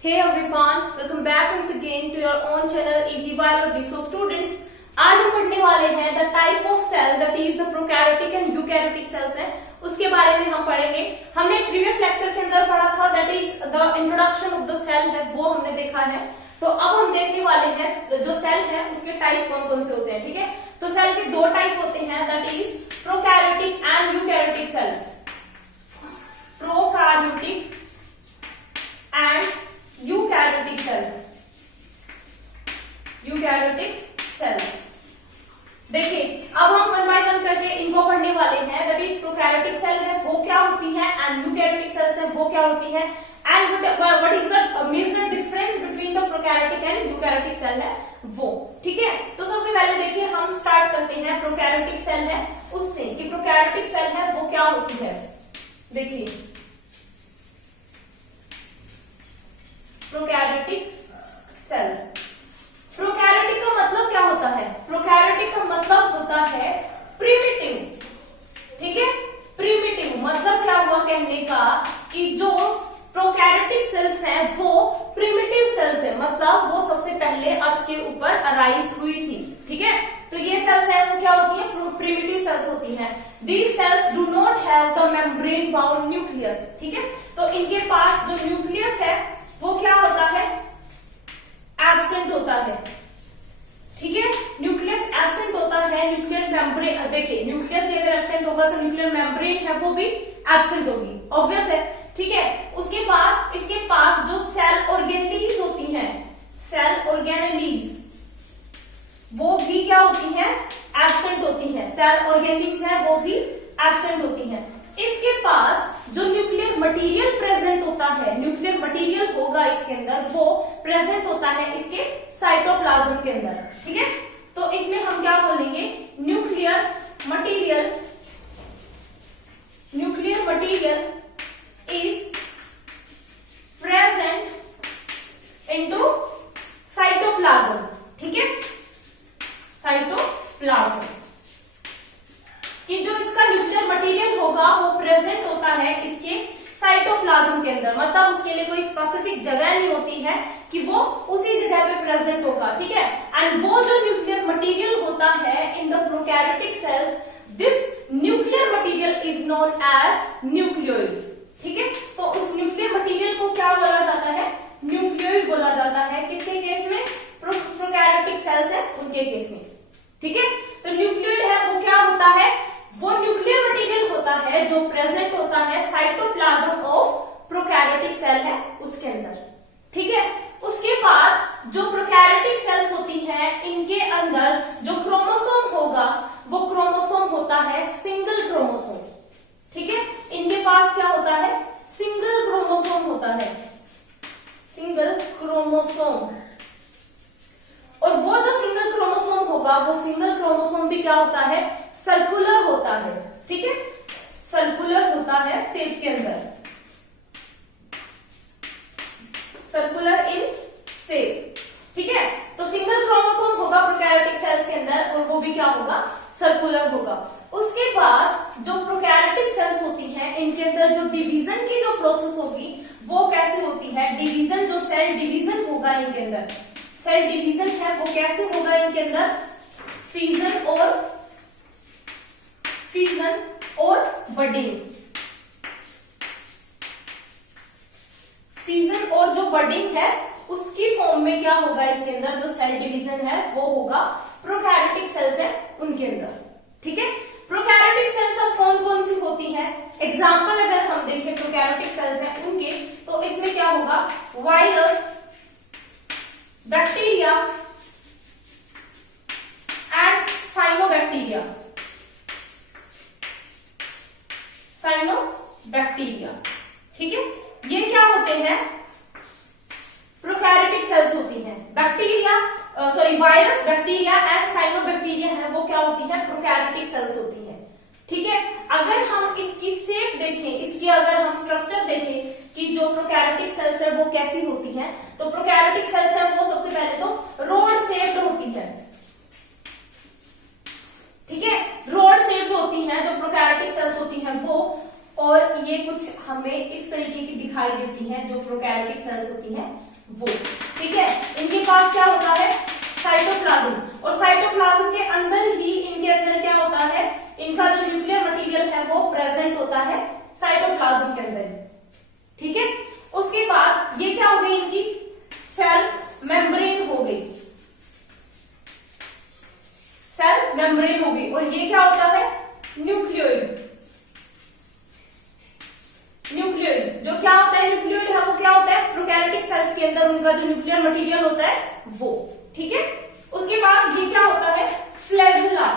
Hey everyone, welcome back once again to your own channel Easy Biology. So students, आज हम पढ़ने वाले हैं the type of cell that is the prokaryotic and eukaryotic cells है, उसके बारे में हम पढ़ेंगे। हमने प्रीवियस लेक्चर के अंदर पढ़ा था that is the introduction of the cell है, वो हमने देखा है। तो अब हम देखने वाले हैं जो सेल है उसके टाइप कौन कौन से होते हैं, ठीक है। तो सेल के दो टाइप होते हैं, that is prokaryotic and eukaryotic cell। prokaryotic and eukaryotic cell, eukaryotic cells। देखिए अब हम वन बाय वन करके इनको पढ़ने वाले हैं। दैट इज प्रोकैरियोटिक सेल है वो क्या होती है एंड यूकैरियोटिक सेल्स है वो क्या होती है and what is the major difference between the prokaryotic and eukaryotic cell है वो, ठीक है। तो सबसे पहले देखिए हम स्टार्ट करते हैं प्रोकैरियोटिक सेल है उससे कि प्रोकैरियोटिक सेल है वो क्या होती है। देखिए प्रोकैरियोटिक सेल, प्रोकैरियोटिक का मतलब क्या होता है? प्रोकैरियोटिक का मतलब होता है प्रिमिटिव, ठीक है। प्रिमिटिव मतलब क्या हुआ कहने का कि जो प्रोकैरियोटिक सेल्स हैं वो प्रिमिटिव सेल्स है, मतलब वो सबसे पहले अर्थ के ऊपर अराइज हुई थी, ठीक है। तो ये सेल्स है वो क्या होती है? प्रिमिटिव सेल्स होती हैं। These cells do not have the membrane bound nucleus, ठीक है। तो इनके पास जो न्यूक्लियस है वो क्या होता है? एब्सेंट होता है, ठीक है। न्यूक्लियस एब्सेंट होता है। न्यूक्लियर मेम्ब्रेन, देखिए न्यूक्लियस अगर एब्सेंट होगा तो न्यूक्लियर मेम्ब्रेन है वो भी एब्सेंट होगी, ऑब्वियस है, ठीक है। उसके बाद इसके पास जो सेल ऑर्गेनेलीज होती हैं, सेल ऑर्गेनेलीज वो भी क्या होती हैं? एब्सेंट होती हैं। सेल ऑर्गेनेलीज है वो भी एब्सेंट होती हैं। इसके पास जो न्यूक्लियर मटेरियल प्रेजेंट होता है, न्यूक्लियर मटेरियल होगा इसके अंदर, वो प्रेजेंट होता है इसके साइटोप्लाज्म के अंदर, ठीक है। तो इसमें हम क्या बोलेंगे? Nuclear material, nuclear material is present into cytoplasm, ठीक है। साइटोप्लाज्म कि जो इसका न्यूक्लियर मटेरियल होगा वो प्रेजेंट होता है इसके साइटोप्लाज्म के अंदर, मतलब उसके लिए कोई स्पेसिफिक जगह नहीं होती है कि वो उसी जगह पे प्रेजेंट होगा, ठीक है। एंड वो जो न्यूक्लियर मटेरियल होता है in the prokaryotic cells, this nuclear material is known as nucleoid, ठीक है। तो उस न्यूक्लियर मटेरियल को क्या बोला जाता है? न्यूक्लियोइड बोला जाता है। किसके केस में? प्रोकैरियोटिक सेल्स है उनके केस में, ठीक है। तो न्यूक्लियोइड है वो क्या होता है? वो न्यूक्लियर मटेरियल होता है जो प्रेजेंट होता है साइटोप्लाज्म ऑफ प्रोकैरियोटिक सेल है उसके अंदर, ठीक है। उसके बाद जो प्रोकैरियोटिक सेल्स होती हैं इनके अंदर जो क्रोमोसोम होगा वो क्रोमोसोम होता है सिंगल क्रोमोसोम, ठीक है। इनके पास क्या होता है? सिंगल क्रोमोसोम होता है, सिंगल क्रोमोसोम। और वो जो सिंगल क्रोमोसोम होगा वो सिंगल क्रोमोसोम भी क्या होता है? सर्कुलर होता है, ठीक है। सर्कुलर होता है शेप के अंदर, सर्कुलर इन शेप, ठीक है। तो सिंगल क्रोमोसोम होगा प्रोकैरियोटिक सेल्स के अंदर और वो भी क्या होगा? सर्कुलर होगा। उसके बाद जो प्रोकैरियोटिक सेल्स होती हैं इनके अंदर जो डिवीजन की जो प्रोसेस होगी वो कैसे होती है? डिवीजन, जो सेल डिवीजन होगा इनके अंदर, सेल डिवीजन है वो कैसे होगा इनके अंदर? फिजन और बडिंग, फिजन और जो बडिंग है उसकी फॉर्म में क्या होगा इसके अंदर? जो सेल डिवीजन है वो होगा प्रोकैरियोटिक सेल्स है उनके अंदर, ठीक है। प्रोकैरियोटिक सेल्स अब कौन कौन सी होती है? एग्जाम्पल अगर हम देखें प्रोकैरियोटिक सेल्स है उनके, तो इसमें क्या होगा? Virus, bacteria and cyanobacteria, cyanobacteria, ठीक है। ये क्या होते हैं? प्रोकैरियोटिक सेल्स होती हैं। Bacteria virus, bacteria and cyanobacteria है वो क्या होती है? प्रोकैरियोटिक सेल्स होती है, ठीक है। अगर हम इसकी शेप देखें, इसकी अगर हम स्ट्रक्चर देखें कि जो प्रोकैरियोटिक सेल्स है वो कैसी होती हैं, तो प्रोकैरियोटिक सेल्स है वो सबसे पहले तो रोड शेप्ड होती है, ठीक है। रोड शेप्ड होती हैं जो प्रोकैरियोटिक सेल्स होती हैं वो। और ये कुछ हमें इस तरीके की दिखाई देती हैं जो प्रोकैरियोटिक सेल्स होती हैं वो। ठीक है, इनके पास क्या होता है, साइटोप्लाज्म, और साइटोप्लाज्म के अंदर ही इनके अंदर क्या होता है, इनका जो न्यूक्लियर मटेरियल है वो प्रेजेंट होता है साइटोप्लाज्म के अंदर। ठीक है, उसके बाद ये क्या हो गई, इनकी सेल मेम्ब्रेन हो गई, सेल मेम्ब्रेन हो गई। और ये क्या होता है, न्यूक्लियोइड। न्यूक्लियोइड जो क्या होता है, न्यूक्लियोइड है वो क्या होता है, प्रोकैरियोटिक सेल्स के अंदर उनका जो न्यूक्लियर मटेरियल होता है वो। ठीक है, उसके बाद ये क्या होता है, फ्लैजिला।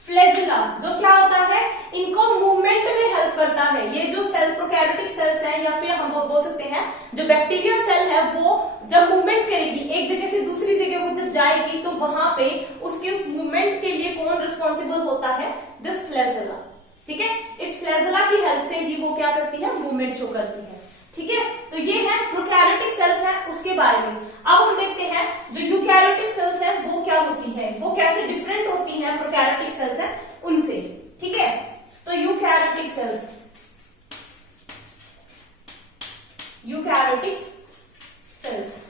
फ्लैजिला जो क्या होता है, इनको मूवमेंट में हेल्प करता है। ये जो सेल प्रोकैरियोटिक सेल्स है, या फिर हम बोल सकते हैं जो बैक्टीरियल सेल है, वो जब मूवमेंट करेगी एक जगह से दूसरी जगह वो जब जाएगी तो वहां पे उसके उस मूवमेंट के लिए कौन रिस्पॉन्सिबल होता है, दिस फ्लैजिला। ठीक है, इस फ्लैजिला की हेल्प से ही वो क्या करती है, मूवमेंट शो करती है। ठीक है, तो ये है प्रोकैरियोटिक सेल्स है उसके बारे में। अब हम देखते हैं जो यूकैरियोटिक सेल्स है वो क्या होती है, वो कैसे डिफरेंट होती है प्रोकैरियोटिक सेल्स है उनसे। ठीक है, तो यूकैरियोटिक सेल्स, यूकैरियोटिक सेल्स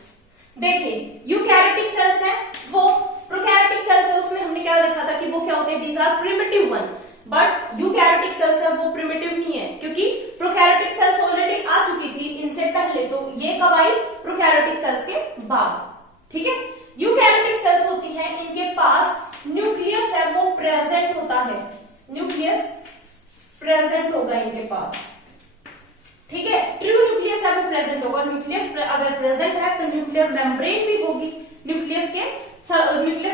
देखिए, यूकैरियोटिक सेल्स है वो प्रोकैरियोटिक सेल्स है, उसमें हमने क्या देखा था कि वो क्या होते हैं, these are primitive one. But eukaryotic cells है वो प्रिमिटिव नहीं है, क्योंकि प्रोकैरियोटिक सेल्स ऑलरेडी आ चुकी थी इनसे पहले, तो ये कब आई, प्रोकैरियोटिक सेल्स के बाद। ठीक है, यूकैरियोटिक सेल्स होती है, इनके पास न्यूक्लियस है वो प्रेजेंट होता है, न्यूक्लियस प्रेजेंट होगा इनके पास। ठीक है, ट्रू न्यूक्लियस है वो प्रेजेंट होगा। न्यूक्लियस अगर प्रेजेंट है तो न्यूक्लियर मेम्ब्रेन भी होगी, न्यूक्लियस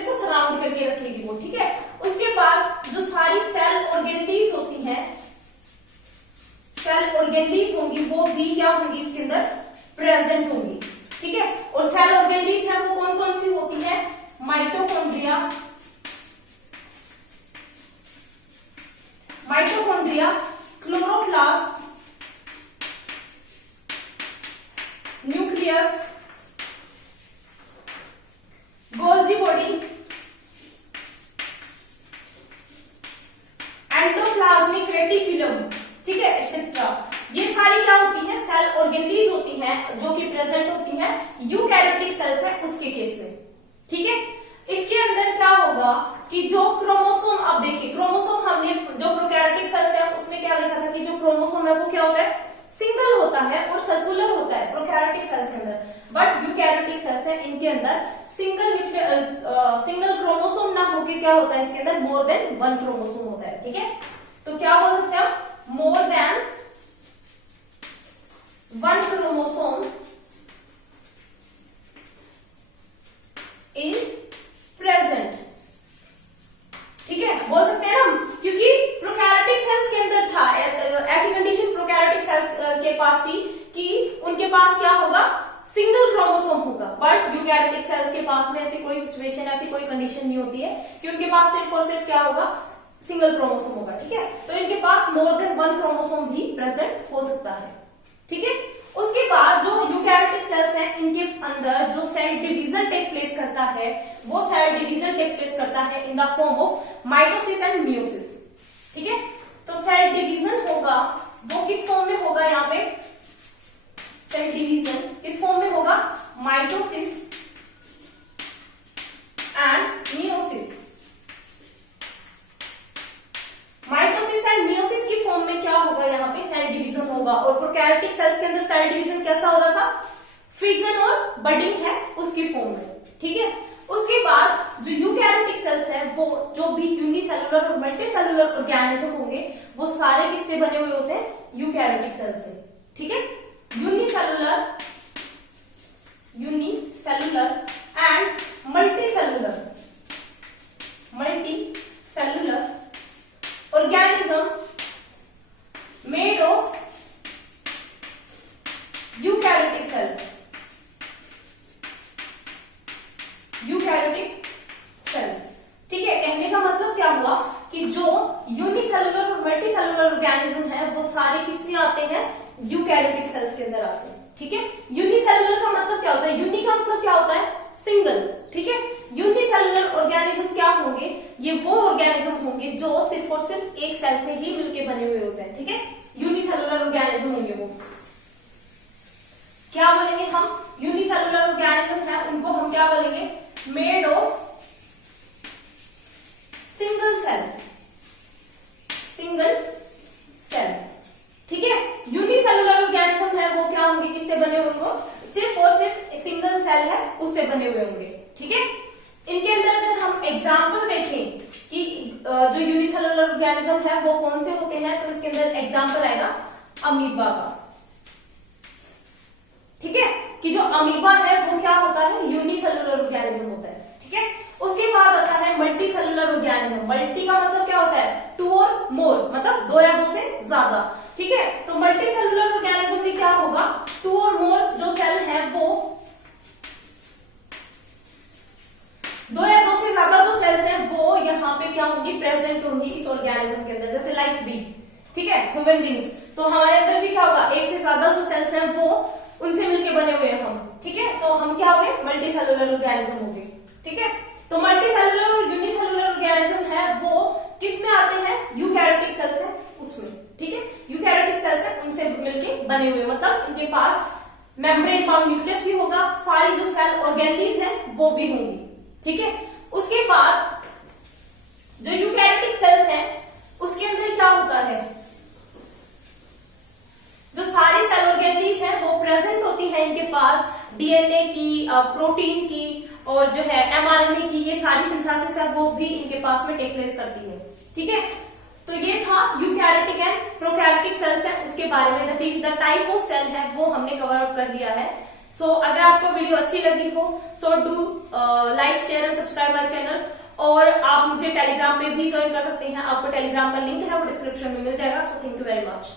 को सराउंड करके रखेगी वो। ठीक है, उसके बाद जो सारी सेल ऑर्गेनेलीज होती हैं, सेल ऑर्गेनेलीज होंगी वो भी क्या होंगी, इसके अंदर प्रेजेंट होंगी। ठीक है, और सेल ऑर्गेनेलीज है वो कौन कौन सी होती है, mitochondria, mitochondria, chloroplast, nucleus, Golgi body, endoplasmic reticulum. ठीक है, एक्सेट्रा। ये सारी क्या होती है, सेल ऑर्गेनेलीज होती हैं जो कि प्रेजेंट होती हैं यूकैरियोटिक सेल्स है उसके केस में। ठीक है, इसके अंदर क्या होगा कि जो क्रोमोसोम, अब देखिए क्रोमोसोम हमने जो प्रोकैरियोटिक सेल्स है उसमें क्या देखा था कि जो क्रोमोसोम है वो क्या होता है, सिंगल होता है और सर्कुलर होता है प्रोकैरियोटिक सेल्स के अंदर। बट यूकैरियोटिक सेल्स है इनके अंदर सिंगल क्रोमोसोम ना होके क्या होता है, इसके अंदर मोर देन वन क्रोमोसोम होता है। ठीक है, तो क्या बोल सकते हैं, more than one chromosome is present. ठीक है, बोल सकते हैं हम, क्योंकि प्रोकैरियोटिक सेल्स के अंदर था, ऐसी कंडीशन प्रोकैरियोटिक सेल्स के पास थी कि उनके पास क्या होगा, सिंगल क्रोमोसोम होगा। बट यूकैरियोटिक सेल्स के पास में ऐसी कोई सिचुएशन, ऐसी कोई कंडीशन नहीं होती है कि उनके पास सिर्फ और सिर्फ क्या होगा, सिंगल क्रोमोसोम होगा। ठीक है, तो इनके पास मोर देन वन क्रोमोसोम भी प्रेजेंट हो सकता है। ठीक है, उसके बाद जो यूकैरियोटिक सेल्स हैं इनके अंदर जो सेल डिवीजन टेक प्लेस करता है वो सेल डिवीजन टेक प्लेस करता है in the form of mitosis and meiosis. ठीक है, तो सेल डिवीजन होगा वो किस फॉर्म में होगा, यहाँ पे सेल डिवीजन किस फॉर्म में होगा, mitosis and meiosis. Mitosis and meiosis की फॉर्म में क्या होगा, यहाँ पे सेल डिवीजन होगा। और प्रोकैरियोटिक सेल्स के अंदर सेल डिवीजन कैसा हो रहा था, फिजन और बडिंग है उसकी फॉर्म में। ठीक है, उसके बाद जो यूकैरियोटिक सेल्स है वो जो भी यूनिसेलुलर और मल्टीसेलुलर ऑर्गेनिज्म होंगे वो सारे किससे बने हुए होते हैं, यूकैरियोटिक सेल्स से। ठीक है, unicellular and multicellular organism made of eukaryotic cell, eukaryotic cells. ठीक है, कहने का मतलब क्या हुआ कि जो यूनिसेलुलर और मल्टीसेलुलर ऑर्गेनिज्म है वो सारे किसमें आते हैं, यूकैरियोटिक सेल्स के अंदर आते हैं। ठीक है, यूनिसेलुलर का मतलब क्या होता है, यूनि का मतलब क्या होता है, सिंगल। ठीक है, यूनिसेलुलर ऑर्गेनिज्म क्या होंगे, ये वो ऑर्गेनिज्म होंगे जो सिर्फ और सिर्फ एक सेल से ही मिलके बने हुए होते हैं, ठीक है, यूनिसेलुलर ऑर्गेनिज्म होंगे वो। क्या बोलेंगे हम, यूनिसेलुलर ऑर्गेनिज्म है उनको हम क्या बोलेंगे, made of single cell, single cell, ठीक है। यूनिसेलुलर ऑर्गेनिज्म है वो क्या होंगे, किससे बने होंगे, सिर्फ और सिर्फ सिंगल सेल है उससे बने हुए होंगे, ठीक है। इनके अंदर अगर हम एग्जांपल देखें कि जो यूनिसेलुलर ऑर्गेनिज्म है वो कौन से होते हैं, तो इसके अंदर एग्जांपल आएगा अमीबा का, ठीक है, कि जो अमीबा है वो क्या होता है, यूनिसेलुलर ऑर्गेनिज्म होता है, ठीक है। उसके बाद आता है मल्टी सेलुलर ऑर्गेनिज्म। मल्टी का मतलब क्या होता है, टू और मोर, मतलब दो या दो से ज्यादा, ठीक है। तो मल्टी सेलुलर ऑर्गेनिज्म में क्या होगा, टू और मोर जो सेल है वो, दो या दो से ज्यादा जो सेल्स हैं वो यहाँ पे क्या होंगी, प्रेजेंट होंगी इस ऑर्गेनिज्म के अंदर, जैसे लाइक वी, ठीक है, ह्यूमन बींग्स। तो हमारे अंदर भी क्या होगा, एक से ज्यादा जो सेल्स हैं वो उनसे मिलके बने हुए हैं हम, ठीक है। तो हम क्या हो गए, मल्टी सेलुलर ऑर्गेनिज्म हो गए, ठीक है। तो मल्टी सेलुलर और यूनिसेलुलर ऑर्गेनिज्म है वो किस में आते हैं, यूकैरियोटिक सेल्स है उसमें, ठीक है। यूकैरियोटिक सेल्स है उनसे मिलके बने हुए, मतलब उनके पास मेम्ब्रेन बाउंड न्यूक्लियस भी होगा, सारी जो सेल ऑर्गेनेलिज है वो भी होंगी, ठीक है। उसके बाद जो यूकैरियोटिक सेल्स हैं उसके अंदर क्या होता है, जो सारी सेल ऑर्गेनेलिज है वो प्रेजेंट होती है इनके पास, डीएनए की, प्रोटीन की और जो है एमआरएनए की, ये सारी सिंथेसिस है वो भी इनके पास में टेक प्लेस करती है, ठीक है। तो ये था यूकैरियोटिक एंड प्रोकैरियोटिक सेल्स है उसके बारे में, that is the type of cell है वो हमने कवर अप कर दिया है। सो अगर आपको वीडियो अच्छी लगी हो so do like share and subscribe my channel, और आप मुझे टेलीग्राम पे भी ज्वाइन कर सकते हैं, आपको टेलीग्राम का लिंक है वो डिस्क्रिप्शन में मिल जाएगा। So thank you very much.